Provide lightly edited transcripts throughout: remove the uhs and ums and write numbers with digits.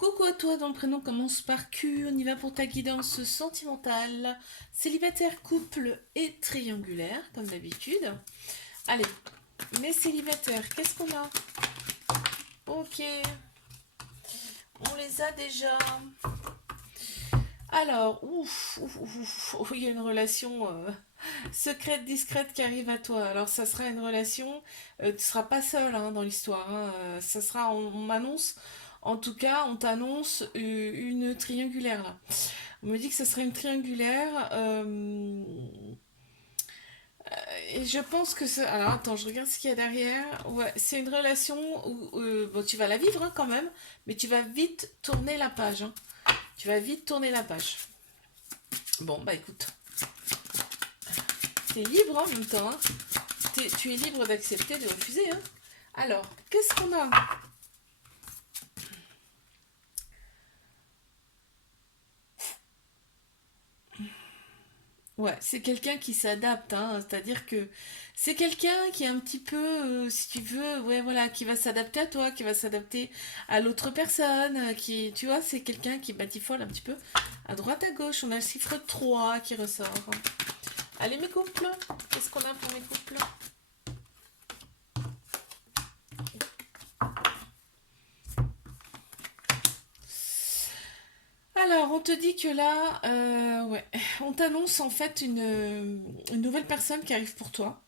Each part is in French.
Coucou à toi, dont le prénom commence par Q, on y va pour ta guidance sentimentale. Célibataire, couple et triangulaire, comme d'habitude. Allez, mes célibataires, qu'est-ce qu'on a? Ok, on les a déjà. Alors, il y a une relation secrète, discrète qui arrive à toi. Alors, ça sera une relation, tu ne seras pas seul hein, dans l'histoire. Hein. Ça sera, on m'annonce, en tout cas, on t'annonce une triangulaire là. On me dit que ce serait une triangulaire. Et je pense que ça. Alors attends, je regarde ce qu'il y a derrière. Ouais, c'est une relation où bon, tu vas la vivre hein, quand même, mais tu vas vite tourner la page. Hein. Tu vas vite tourner la page. Bon, bah écoute, t'es libre hein, en même temps. Hein. Tu es libre d'accepter, de refuser. Hein. Alors, qu'est-ce qu'on a? Ouais, c'est quelqu'un qui s'adapte, hein, c'est-à-dire que c'est quelqu'un qui est un petit peu, si tu veux, ouais, voilà, qui va s'adapter à toi, qui va s'adapter à l'autre personne, qui, tu vois, c'est quelqu'un qui batifole un petit peu à droite, à gauche. On a le chiffre 3 qui ressort. Allez, mes couples, qu'est-ce qu'on a pour mes couples? Alors, on te dit que là, ouais, on t'annonce en fait une nouvelle personne qui arrive pour toi.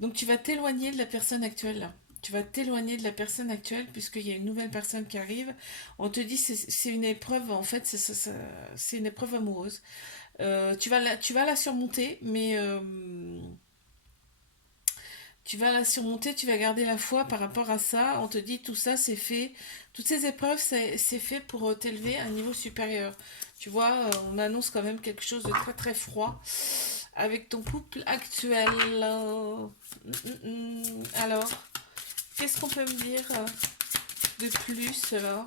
Donc tu vas t'éloigner de la personne actuelle là. Tu vas t'éloigner de la personne actuelle puisqu'il y a une nouvelle personne qui arrive. On te dit c'est une épreuve, en fait, c'est une épreuve amoureuse. Tu vas la surmonter, mais tu vas la surmonter, tu vas garder la foi par rapport à ça. On te dit tout ça, c'est fait. Toutes ces épreuves, c'est fait pour t'élever à un niveau supérieur. Tu vois, on annonce quand même quelque chose de très très froid avec ton couple actuel. Alors, qu'est-ce qu'on peut me dire de plus là?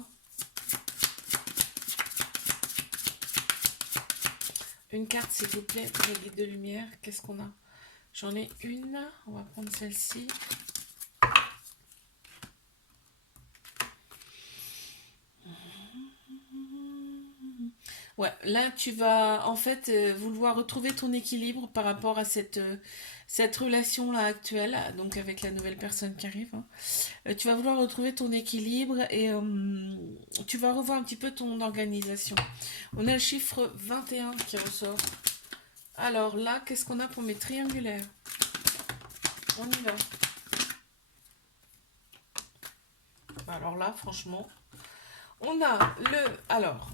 Une carte s'il vous plaît pour les guides de lumière. Qu'est-ce qu'on a? J'en ai une. On va prendre celle-ci. Ouais, là tu vas en fait vouloir retrouver ton équilibre par rapport à cette relation-là actuelle, donc avec la nouvelle personne qui arrive. Hein. Tu vas vouloir retrouver ton équilibre et tu vas revoir un petit peu ton organisation. On a le chiffre 21 qui ressort. Alors là, qu'est-ce qu'on a pour mes triangulaires? On y va. Alors là, franchement, on a le... Alors,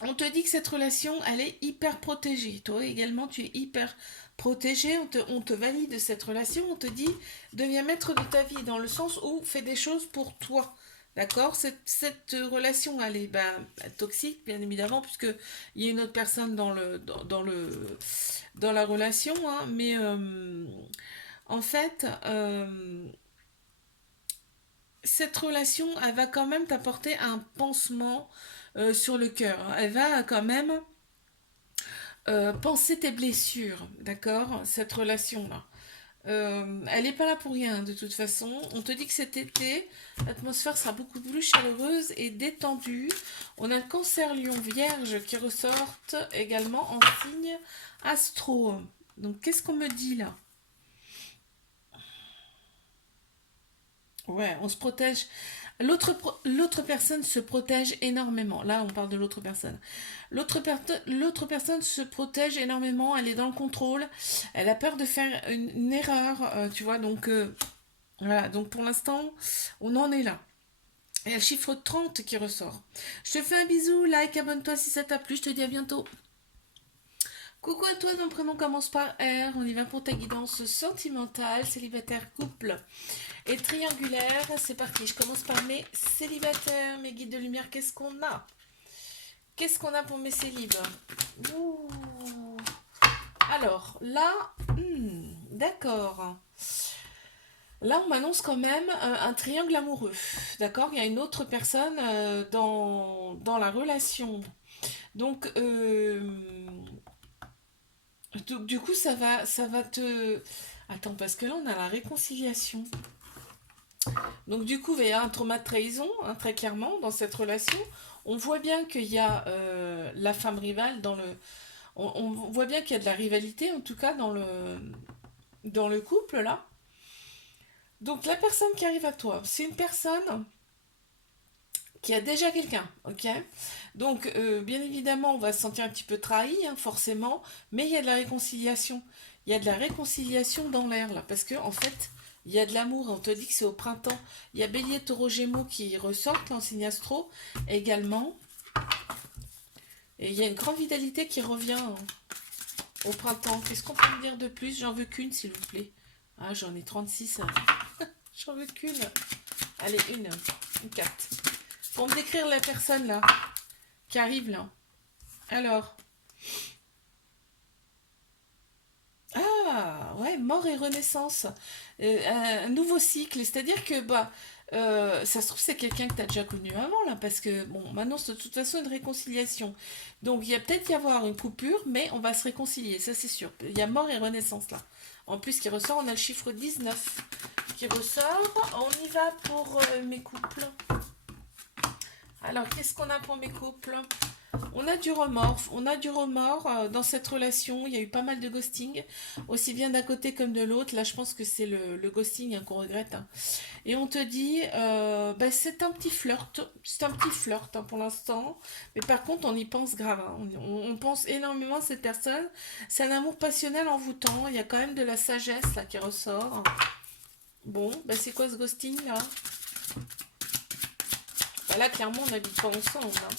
on te dit que cette relation, elle est hyper protégée. Toi également, tu es hyper protégé. On te valide cette relation. On te dit, deviens maître de ta vie dans le sens où fais des choses pour toi. D'accord. Cette relation, elle est toxique, bien évidemment, puisque il y a une autre personne dans la relation. Hein, mais en fait, cette relation, elle va quand même t'apporter un pansement sur le cœur. Elle va quand même penser tes blessures, d'accord? Cette relation-là. Elle n'est pas là pour rien, de toute façon. On te dit que cet été, l'atmosphère sera beaucoup plus chaleureuse et détendue. On a le cancer lion vierge qui ressortent également en signe astro. Donc, qu'est-ce qu'on me dit là? Ouais, on se protège. L'autre personne se protège énormément. Là, on parle de l'autre personne. L'autre personne se protège énormément. Elle est dans le contrôle. Elle a peur de faire une erreur, tu vois. Donc, voilà. Donc, pour l'instant, on en est là. Il y a le chiffre 30 qui ressort. Je te fais un bisou. Like, abonne-toi si ça t'a plu. Je te dis à bientôt. Coucou à toi, ton prénom commence par R. On y va pour ta guidance sentimentale, célibataire, couple et triangulaire. C'est parti, je commence par mes célibataires, mes guides de lumière. Qu'est-ce qu'on a? Qu'est-ce qu'on a pour mes célibes? Ouh. Alors, là, d'accord. Là, on m'annonce quand même un triangle amoureux. D'accord. Il y a une autre personne dans la relation. Donc, du coup, ça va te... Attends, parce que là, on a la réconciliation. Donc du coup, il y a un trauma de trahison, hein, très clairement, dans cette relation. On voit bien qu'il y a la femme rivale dans le... On voit bien qu'il y a de la rivalité, en tout cas, dans le couple, là. Donc la personne qui arrive à toi, c'est une personne qui a déjà quelqu'un, ok? Donc, bien évidemment, on va se sentir un petit peu trahi, hein, forcément, mais il y a de la réconciliation. Il y a de la réconciliation dans l'air, là, parce que, en fait, il y a de l'amour. On te dit que c'est au printemps. Il y a Bélier, Taureau, Gémeaux qui ressortent en signe astro également. Et il y a une grande vitalité qui revient hein, au printemps. Qu'est-ce qu'on peut me dire de plus? J'en veux qu'une, s'il vous plaît. Ah, j'en ai 36. J'en veux qu'une. Allez, une 4. Pour me décrire la personne, là, qui arrive, là. Alors. Ah, ouais, mort et renaissance. Un nouveau cycle. C'est-à-dire que, bah, ça se trouve, c'est quelqu'un que tu as déjà connu avant, là, parce que, bon, maintenant, c'est de toute façon une réconciliation. Donc, il y a peut-être y avoir une coupure, mais on va se réconcilier, ça c'est sûr. Il y a mort et renaissance, là. En plus, qui ressort, on a le chiffre 19 qui ressort. On y va pour mes couples. Alors, qu'est-ce qu'on a pour mes couples? On a du remords dans cette relation. Il y a eu pas mal de ghosting, aussi bien d'un côté comme de l'autre. Là, je pense que c'est le ghosting hein, qu'on regrette. Hein. Et on te dit, bah, c'est un petit flirt, c'est un petit flirt hein, pour l'instant. Mais par contre, on y pense grave. Hein. On pense énormément à cette personne. C'est un amour passionnel envoûtant. Il y a quand même de la sagesse là qui ressort. Bon, bah, c'est quoi ce ghosting là? Bah, là, clairement, on n'habite pas ensemble. Hein.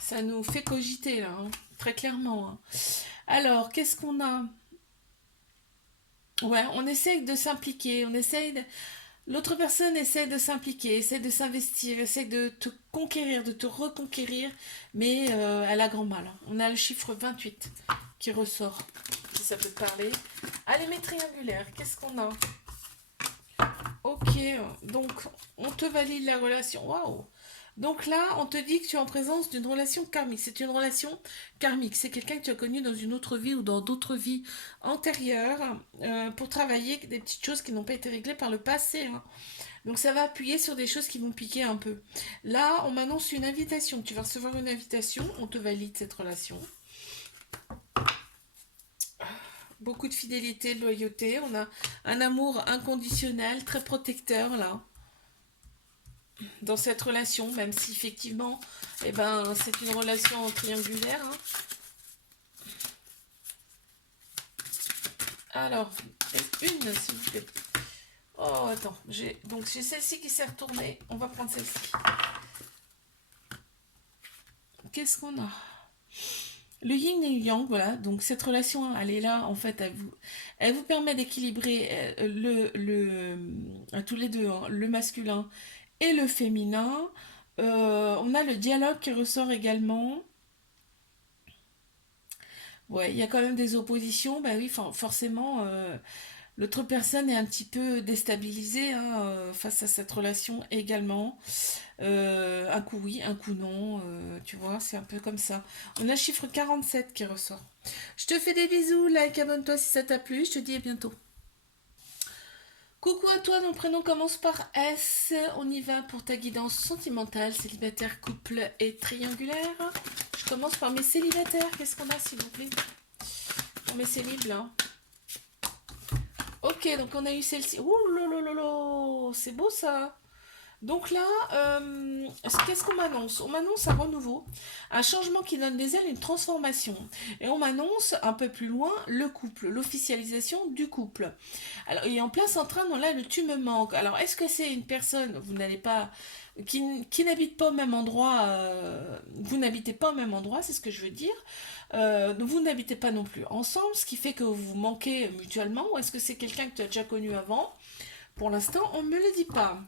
Ça nous fait cogiter là, hein, très clairement. Hein. Alors, qu'est-ce qu'on a? Ouais, on essaye de s'impliquer, on essaye de... L'autre personne essaie de s'impliquer, essaie de s'investir, essaie de te conquérir, de te reconquérir, mais elle a grand mal. Hein. On a le chiffre 28 qui ressort, si ça peut te parler. Allez, mes triangulaires, qu'est-ce qu'on a? Ok, donc on te valide la relation. Waouh! Donc là, on te dit que tu es en présence d'une relation karmique. C'est une relation karmique. C'est quelqu'un que tu as connu dans une autre vie ou dans d'autres vies antérieures pour travailler des petites choses qui n'ont pas été réglées par le passé. Hein. Donc ça va appuyer sur des choses qui vont piquer un peu. Là, on m'annonce une invitation. Tu vas recevoir une invitation. On te valide cette relation. Beaucoup de fidélité, de loyauté. On a un amour inconditionnel, très protecteur là. Dans cette relation, même si effectivement, eh ben, c'est une relation triangulaire. Hein. Alors, une, s'il vous plaît. Oh, attends, donc j'ai celle-ci qui s'est retournée. On va prendre celle-ci. Qu'est-ce qu'on a? Le yin et le yang, voilà. Donc cette relation, elle est là, en fait, elle vous permet d'équilibrer à tous les deux, hein, le masculin et le féminin. On a le dialogue qui ressort également. Ouais, il y a quand même des oppositions. Bah oui, forcément, l'autre personne est un petit peu déstabilisée hein, face à cette relation également. Un coup oui, un coup non. Tu vois, c'est un peu comme ça. On a le chiffre 47 qui ressort. Je te fais des bisous, like, abonne-toi si ça t'a plu. Je te dis à bientôt. Coucou à toi, mon prénom commence par S. On y va pour ta guidance sentimentale, célibataire, couple et triangulaire. Je commence par mes célibataires. Qu'est-ce qu'on a, s'il vous plaît? Pour mes célibes, là. Ok, donc on a eu celle-ci. Ouh là, c'est beau ça. Donc là, qu'est-ce qu'on m'annonce? On m'annonce un renouveau, un changement qui donne des ailes, une transformation. Et on m'annonce un peu plus loin le couple, l'officialisation du couple. Alors, et en place en train, on a le tu me manques. Alors, est-ce que c'est une personne, vous n'allez pas, qui n'habite pas au même endroit, vous n'habitez pas au même endroit, c'est ce que je veux dire. Vous n'habitez pas non plus ensemble, ce qui fait que vous vous manquez mutuellement, ou est-ce que c'est quelqu'un que tu as déjà connu avant? Pour l'instant, on ne me le dit pas.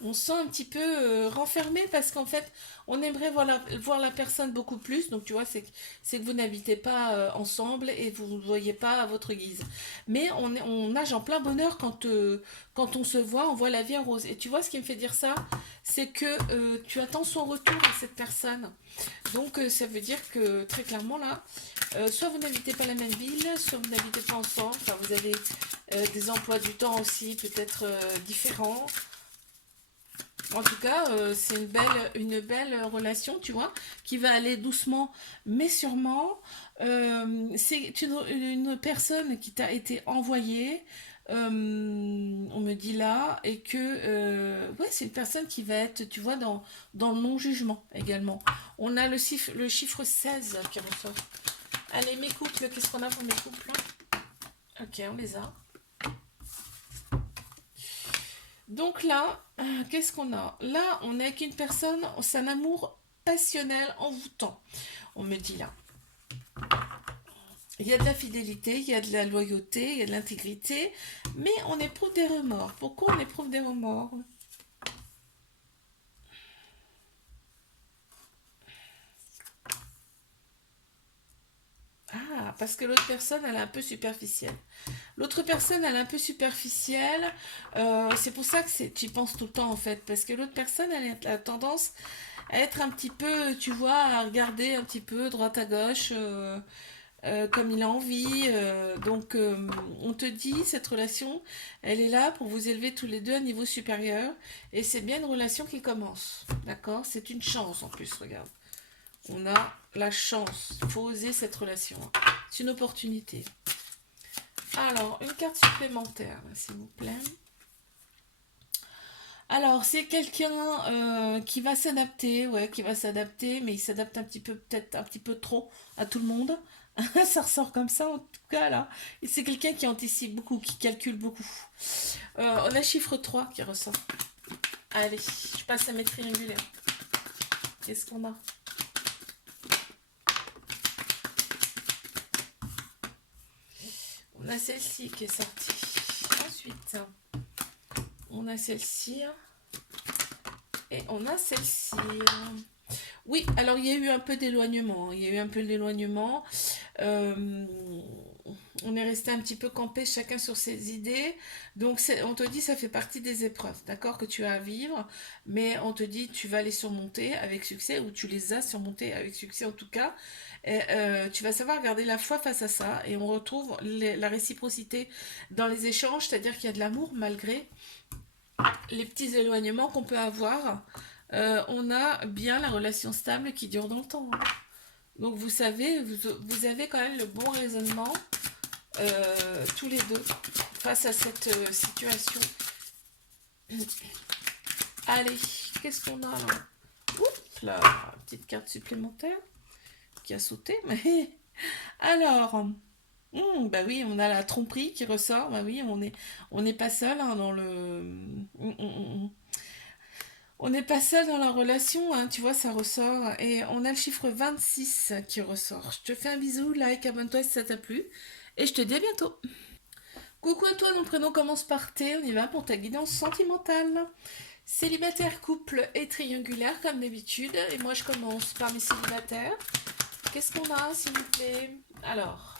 On se sent un petit peu renfermé parce qu'en fait, on aimerait voir la personne beaucoup plus. Donc, tu vois, c'est que vous n'habitez pas ensemble et vous ne voyez pas à votre guise. Mais on nage en plein bonheur quand on se voit, on voit la vie en rose. Et tu vois, ce qui me fait dire ça, c'est que tu attends son retour à cette personne. Donc, ça veut dire que très clairement, là, soit vous n'habitez pas la même ville, soit vous n'habitez pas ensemble. Enfin, vous avez des emplois du temps aussi peut-être différents. En tout cas, c'est une belle relation, tu vois, qui va aller doucement, mais sûrement. C'est une personne qui t'a été envoyée, on me dit là, et que ouais, c'est une personne qui va être, tu vois, dans le non-jugement également. On a le chiffre 16 qui ressort. Allez, mes couples, qu'est-ce qu'on a pour mes couples? Ok, on les a. Donc là, qu'est-ce qu'on a? Là, on est avec une personne, c'est un amour passionnel, envoûtant. On me dit là. Il y a de la fidélité, il y a de la loyauté, il y a de l'intégrité, mais on éprouve des remords. Pourquoi on éprouve des remords? Ah, parce que l'autre personne, elle est un peu superficielle. L'autre personne, elle est un peu superficielle. C'est pour ça que tu y penses tout le temps, en fait. Parce que l'autre personne, elle a tendance à être un petit peu, tu vois, à regarder un petit peu droite à gauche, comme il a envie. On te dit, cette relation, elle est là pour vous élever tous les deux à un niveau supérieur. Et c'est bien une relation qui commence. D'accord? C'est une chance en plus, regarde. On a la chance. Il faut oser cette relation. C'est une opportunité. Alors, une carte supplémentaire, s'il vous plaît. Alors, c'est quelqu'un qui va s'adapter, ouais, qui va s'adapter, mais il s'adapte un petit peu, peut-être un petit peu trop à tout le monde. Ça ressort comme ça, en tout cas, là. Et c'est quelqu'un qui anticipe beaucoup, qui calcule beaucoup. On a chiffre 3 qui ressort. Allez, je passe à mes triangulaires. Qu'est-ce qu'on a? On a celle-ci qui est sortie. Ensuite, on a celle-ci. Et on a celle-ci. Oui, alors il y a eu un peu d'éloignement. Il y a eu un peu d'éloignement. Euh, on est resté un petit peu campé chacun sur ses idées. Donc on te dit ça fait partie des épreuves, d'accord, que tu as à vivre. Mais on te dit tu vas les surmonter avec succès ou tu les as surmontés avec succès en tout cas. Et, tu vas savoir garder la foi face à ça. Et on retrouve la réciprocité dans les échanges, c'est-à-dire qu'il y a de l'amour malgré les petits éloignements qu'on peut avoir. On a bien la relation stable qui dure dans le temps, hein. Donc vous savez, vous avez quand même le bon raisonnement tous les deux face à cette situation. Allez, qu'est-ce qu'on a là? Oups là, petite carte supplémentaire qui a sauté. Mais alors, bah oui, on a la tromperie qui ressort. Bah oui, on n'est pas seul hein, dans le. On n'est pas seul dans la relation, hein, tu vois, ça ressort. Et on a le chiffre 26 qui ressort. Je te fais un bisou, like, abonne-toi si ça t'a plu. Et je te dis à bientôt. Coucou à toi, mon prénom commence par T. On y va pour ta guidance sentimentale. Célibataire, couple et triangulaire, comme d'habitude. Et moi, je commence par mes célibataires. Qu'est-ce qu'on a, s'il vous plaît? Alors,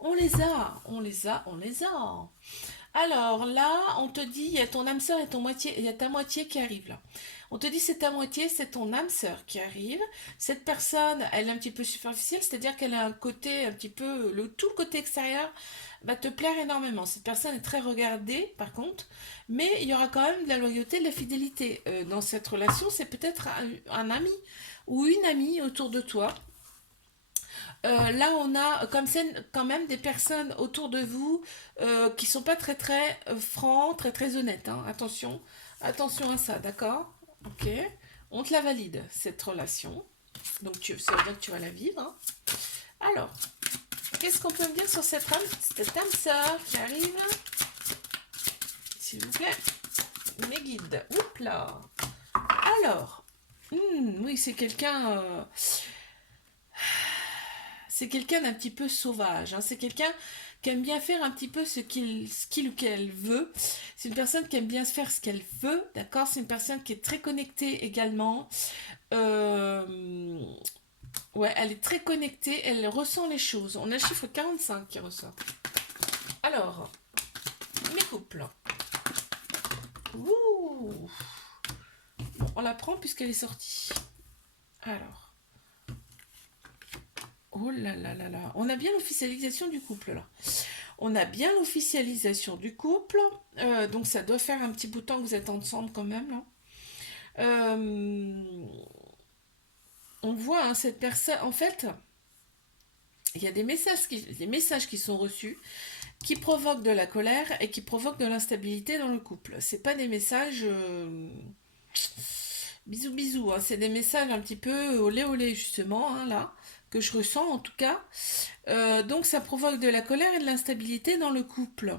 on les a, on les a, on les a. Alors là, on te dit, il y a ton âme sœur et il y a ta moitié qui arrive là. On te dit c'est ta moitié, c'est ton âme sœur qui arrive. Cette personne, elle est un petit peu superficielle, c'est-à-dire qu'elle a un côté un petit peu, tout le côté extérieur va te plaire énormément. Cette personne est très regardée par contre, mais il y aura quand même de la loyauté, de la fidélité. Dans cette relation, c'est peut-être un ami ou une amie autour de toi. Là, on a comme scène quand même des personnes autour de vous qui sont pas très très francs, très très honnêtes, hein. Attention, attention à ça, d'accord? Ok. On te la valide, cette relation. Donc ça veut dire que tu vas la vivre, hein. Alors, qu'est-ce qu'on peut me dire sur cette âme sœur qui arrive? S'il vous plaît. Mes guides. Oups là. Alors, oui, c'est quelqu'un. c'est quelqu'un d'un petit peu sauvage, hein. C'est quelqu'un qui aime bien faire un petit peu ce qu'il ou qu'elle veut. C'est une personne qui aime bien se faire ce qu'elle veut, d'accord? C'est une personne qui est très connectée également. Euh, ouais, elle est très connectée, elle ressent les choses. On a le chiffre 45 qui ressort. Alors, mes couples. Ouh. Bon, on la prend puisqu'elle est sortie. Alors. Oh là là là là. On a bien l'officialisation du couple là. On a bien l'officialisation du couple. Donc ça doit faire un petit bout de temps que vous êtes ensemble quand même là. Euh, on voit hein, cette personne. En fait, il y a des messages qui sont reçus qui provoquent de la colère et qui provoquent de l'instabilité dans le couple. C'est pas des messages bisous bisous, hein. C'est des messages un petit peu olé olé justement hein, là que je ressens en tout cas. Donc ça provoque de la colère et de l'instabilité dans le couple.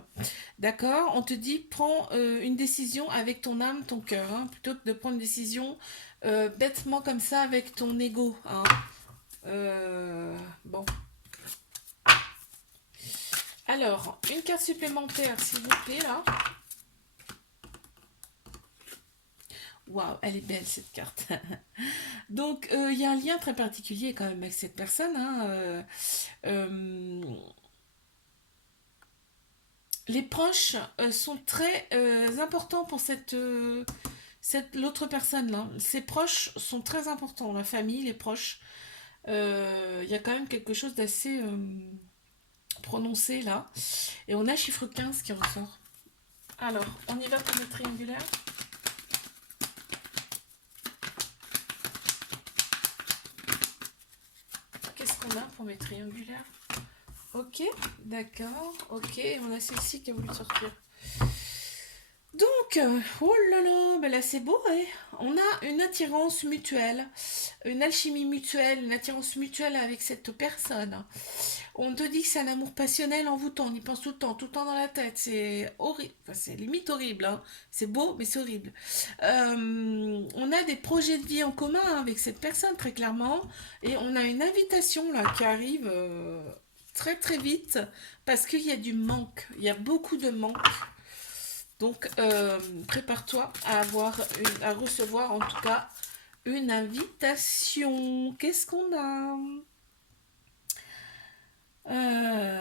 D'accord? On te dit prends une décision avec ton âme, ton cœur, hein, plutôt que de prendre une décision bêtement comme ça avec ton ego. Hein. Bon. Alors, une carte supplémentaire, s'il vous plaît, là. Waouh, elle est belle cette carte. Donc, il y a un lien très particulier quand même avec cette personne. Hein. Euh, les proches sont très importants pour l'autre personne là. Ses proches sont très importants. La famille, les proches. Il y a quand même quelque chose d'assez prononcé là. Et on a chiffre 15 qui ressort. Alors, on y va pour le triangulaire. Qu'est-ce qu'on a pour mes triangulaires? Ok, d'accord, ok, on a celle-ci qui a voulu sortir. Donc, oh là là, ben là c'est beau, hein. On a une attirance mutuelle, une alchimie mutuelle, une attirance mutuelle avec cette personne. On te dit que c'est un amour passionnel envoûtant, on y pense tout le temps dans la tête, c'est horrible, enfin, c'est limite horrible, hein. C'est beau, mais c'est horrible. On a des projets de vie en commun hein, avec cette personne, très clairement, et on a une invitation là qui arrive très très vite, parce qu'il y a du manque, il y a beaucoup de manque. Donc, prépare-toi à recevoir en tout cas une invitation. Qu'est-ce qu'on a?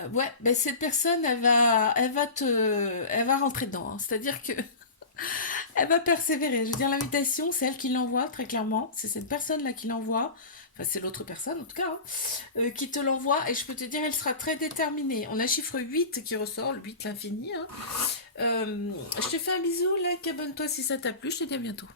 Ouais, ben cette personne, elle va rentrer dedans, hein. C'est-à-dire que elle va persévérer. Je veux dire, l'invitation, c'est elle qui l'envoie, très clairement. C'est cette personne-là qui l'envoie. Enfin, c'est l'autre personne, en tout cas, hein, qui te l'envoie. Et je peux te dire, elle sera très déterminée. On a chiffre 8 qui ressort, le 8, l'infini. Hein. Je te fais un bisou, like, abonne-toi si ça t'a plu. Je te dis à bientôt.